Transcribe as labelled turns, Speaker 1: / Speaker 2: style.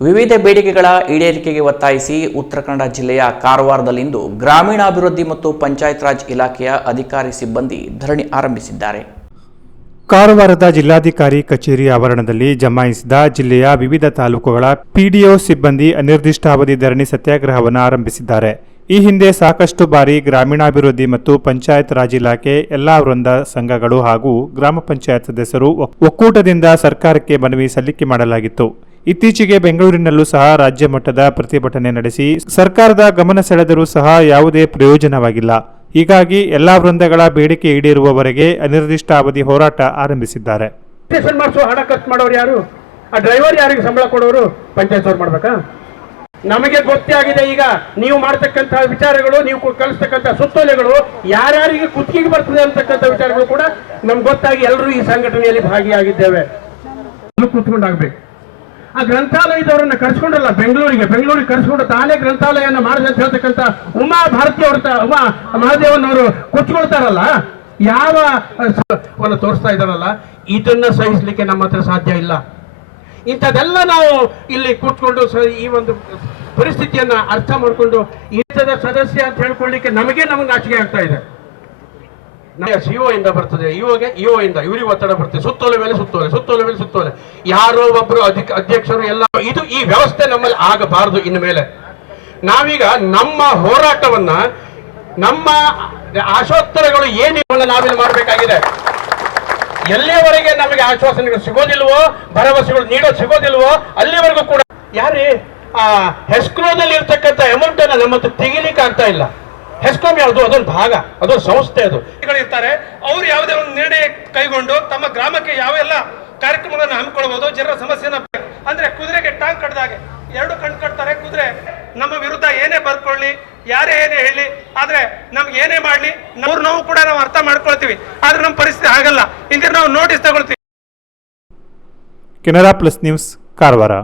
Speaker 1: ವಿವಿಧ ಬೇಡಿಕೆಗಳ ಈಡೇರಿಕೆಗೆ ಒತ್ತಾಯಿಸಿ ಉತ್ತರ ಕನ್ನಡ ಜಿಲ್ಲೆಯ ಕಾರವಾರದಲ್ಲಿಂದು ಗ್ರಾಮೀಣಾಭಿವೃದ್ಧಿ ಮತ್ತು ಪಂಚಾಯತ್ ರಾಜ್ ಇಲಾಖೆಯ ಅಧಿಕಾರಿ ಸಿಬ್ಬಂದಿ ಧರಣಿ ಆರಂಭಿಸಿದ್ದಾರೆ.
Speaker 2: ಕಾರವಾರದ ಜಿಲ್ಲಾಧಿಕಾರಿ ಕಚೇರಿ ಆವರಣದಲ್ಲಿ ಜಮಾಯಿಸಿದ ಜಿಲ್ಲೆಯ ವಿವಿಧ ತಾಲೂಕುಗಳ ಪಿಡಿಒ ಸಿಬ್ಬಂದಿ ಅನಿರ್ದಿಷ್ಟಾವಧಿ ಧರಣಿ ಸತ್ಯಾಗ್ರಹವನ್ನು ಆರಂಭಿಸಿದ್ದಾರೆ. ಈ ಹಿಂದೆ ಸಾಕಷ್ಟು ಬಾರಿ ಗ್ರಾಮೀಣಾಭಿವೃದ್ಧಿ ಮತ್ತು ಪಂಚಾಯತ್ ರಾಜ್ ಇಲಾಖೆ, ಎಲ್ಲಾ ವೃಂದ ಸಂಘಗಳು ಹಾಗೂ ಗ್ರಾಮ ಪಂಚಾಯತ್ ಸದಸ್ಯರು ಒಕ್- ಒಕ್ಕೂಟದಿಂದ ಸರ್ಕಾರಕ್ಕೆ ಮನವಿ ಸಲ್ಲಿಕೆ ಮಾಡಲಾಗಿತ್ತು. ಇತ್ತೀಚೆಗೆ ಬೆಂಗಳೂರಿನಲ್ಲೂ ಸಹ ರಾಜ್ಯ ಮಟ್ಟದ ಪ್ರತಿಭಟನೆ ನಡೆಸಿ ಸರ್ಕಾರದ ಗಮನ ಸೆಳೆದರೂ ಸಹ ಯಾವುದೇ ಪ್ರಯೋಜನವಾಗಿಲ್ಲ. ಹೀಗಾಗಿ ಎಲ್ಲಾ ವೃಂದಗಳ ಬೇಡಿಕೆ ಈಡೇರುವವರೆಗೆ ಅನಿರ್ದಿಷ್ಟಾವಧಿ ಹೋರಾಟ ಆರಂಭಿಸಿದ್ದಾರೆ.
Speaker 3: ಹಣ ಖರ್ಚು ಮಾಡೋರು ಯಾರು? ಆ ಡ್ರೈವರ್ ಯಾರಿಗೆ ಸಂಬಳ ಕೊಡೋರು? ಪಂಚಾಯತ್ ಅವ್ರು ಮಾಡ್ಬೇಕಾ? ನಮಗೆ ಗೊತ್ತೇ ಆಗಿದೆ ಈಗ ನೀವು ಮಾಡ್ತಕ್ಕಂತಹ ವಿಚಾರಗಳು ನೀವು ಕಲಿಸ್ತಕ್ಕಂತಹ ಕಳಿಸ್ತಕ್ಕಂಥ ಸುತ್ತೋಲೆಗಳು ಯಾರ್ಯಾರಿಗೆ ಕುತ್ತಿಗೆ ಬರ್ತದೆ ಅಂತಕ್ಕಂಥ ವಿಚಾರಗಳು ಕೂಡ ನಮ್ಗೆ ಗೊತ್ತಾಗಿ ಎಲ್ಲರೂ ಈ ಸಂಘಟನೆಯಲ್ಲಿ ಭಾಗಿಯಾಗಿದ್ದೇವೆ. ಕೂತ್ಕೊಂಡಾಗ್ಬೇಕು. ಆ ಗ್ರಂಥಾಲಯದವರನ್ನ ಕರ್ಸ್ಕೊಂಡ್ರಲ್ಲ, ಬೆಂಗಳೂರಿಗೆ ಬೆಂಗಳೂರಿಗೆ ಕರ್ಸ್ಕೊಂಡು ತಾನೇ ಗ್ರಂಥಾಲಯನ ಮಾಡಿದೆ ಅಂತ ಹೇಳ್ತಕ್ಕಂಥ ಉಮಾ ಭಾರತಿ ಅವ್ರ ಉಮಾ ಮಹಾದೇವನವರು ಕೊಚ್ಕೊಳ್ತಾರಲ್ಲ ಯಾವ ತೋರಿಸ್ತಾ ಇದ್ದಾರಲ್ಲ, ಇದನ್ನ ಸಹಿಸ್ಲಿಕ್ಕೆ ನಮ್ಮ ಹತ್ರ ಸಾಧ್ಯ ಇಲ್ಲ. ಇಂಥದೆಲ್ಲ ನಾವು ಇಲ್ಲಿ ಕೂತ್ಕೊಂಡು ಈ ಒಂದು ಪರಿಸ್ಥಿತಿಯನ್ನ ಅರ್ಥ ಮಾಡಿಕೊಂಡು ಇಂಥದ ಸದಸ್ಯ ಅಂತ ಹೇಳ್ಕೊಳ್ಳಿಕ್ಕೆ ನಮಗೆ ನಮಗೆ ನಾಚಿಕೆ ಆಗ್ತಾ ಇದೆ. ಸಿಒ ಇಂದ ಬರ್ತದೆ ಇಒಗೆ ಇಒ ಇಂದ, ಇವರಿಗೆ ಒತ್ತಡ ಬರ್ತದೆ ಸುತ್ತೋಲೆ ಮೇಲೆ ಸುತ್ತೋಲೆ ಸುತ್ತೋಲೆ ಮೇಲೆ ಸುತ್ತೋಲೆ. ಯಾರೋ ಅಧಿಕ, ಅಧ್ಯಕ್ಷರು ಎಲ್ಲ, ಇದು ಈ ವ್ಯವಸ್ಥೆ ನಮ್ಮಲ್ಲಿ ಆಗಬಾರದು ಇನ್ನು ಮೇಲೆ. ನಾವೀಗ ನಮ್ಮ ಹೋರಾಟವನ್ನ, ನಮ್ಮ ಆಶೋತ್ತರಗಳು ಏನಿವನ್ನ ನಾವಿಲ್ಲಿ ಮಾಡಬೇಕಾಗಿದೆ. ಎಲ್ಲಿಯವರೆಗೆ ನಮಗೆ ಆಶ್ವಾಸನೆಗಳು ಸಿಗೋದಿಲ್ವೋ, ಭರವಸೆಗಳು ನೀಡೋದು ಸಿಗೋದಿಲ್ವೋ, ಅಲ್ಲಿವರೆಗೂ ಕೂಡ, ಯಾರೇ, ಆ ಹೆಸ್ಕ್ರೋದಲ್ಲಿ ಇರ್ತಕ್ಕಂಥ ಅಮೌಂಟ್ ಅನ್ನ ನಮ್ಮ ಹತ್ರ ತೆಗಿಲಿಕ್ಕೆ ಆಗ್ತಾ ಇಲ್ಲ. ಹೆಸ್ಕಾಮ್ ಯಾವುದು ಅದೊಂದು ಭಾಗ ಅದೊಂದು ಸಂಸ್ಥೆ ಅದು.
Speaker 4: ಇರ್ತಾರೆ. ಅವ್ರು ಯಾವುದೇ ಒಂದು ನಿರ್ಣಯ ಕೈಗೊಂಡು ತಮ್ಮ ಗ್ರಾಮಕ್ಕೆ ಯಾವೆಲ್ಲ ಕಾರ್ಯಕ್ರಮಗಳನ್ನು ಹಮ್ಮಿಕೊಳ್ಬಹುದು ಜನರ ಸಮಸ್ಯೆನ ಅಂದ್ರೆ ಕುದುರೆಗೆ ಟಾಂಗ್ ಕಟ್ಟದಾಗೆ ಎರಡು ಕಣ್ ಕಟ್ತಾರೆ. ಕುದುರೆ ನಮ್ಮ ವಿರುದ್ಧ ಏನೇ ಬರ್ಕೊಳ್ಳಿ ಯಾರೇ ಏನೇ ಹೇಳಿ ಆದ್ರೆ ನಮ್ಗೆ ಏನೇ ಮಾಡ್ಲಿ ನೂರು ನೋವು ಕೂಡ ನಾವು ಅರ್ಥ ಮಾಡ್ಕೊಳ್ತೀವಿ. ಆದ್ರೆ ನಮ್ಮ ಪರಿಸ್ಥಿತಿ ಆಗಲ್ಲ ಇಲ್ಲಿ ನಾವು ನೋಟಿಸ್ ತಗೊಳ್ತೀವಿ.
Speaker 2: Canara plus news Karwar.